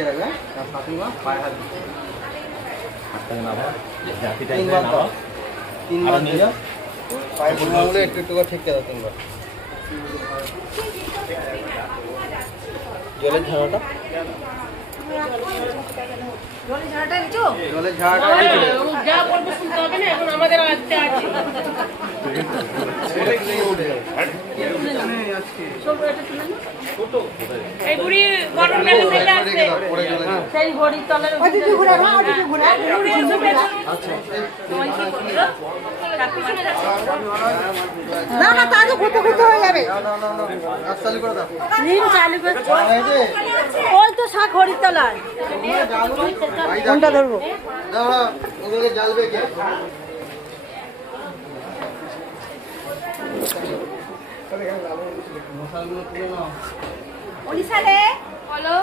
দিয়ে রাখবে তার ফাতিমা পায়ে হাত দিচ্ছে হাতটাকে নামাও জাতিটা তিনবার নামাও তিনবার নিয়ে যাও পায়ে বুড়াগুলো একটু একটু করে ঠিক দাও তিনবার জলের ঝাড়াটা জলের ঝাড়াটা যা বলবো শুনতে হবে না এখন আমাদের আজকে আছে এই বুড়ি গরম মেলে থেকে আসছে সেই বড়ির তলের ওদিকে ঘোরা না ওদিকে ঘোরা বুড়ি এসে পেছন আচ্ছা তোমার কি করছো না না তাহলে ঘুরতে ঘুরতে হয়ে যাবে আর চালু করে দাও নিন চালু করে এই যে ওই তো শাক হরির তলায় কোনটা ধরবো দাঁড়া ওদেরকে জ্বালবে কে মশালগুলো তুলে নাও উড়িষ্যালে বলো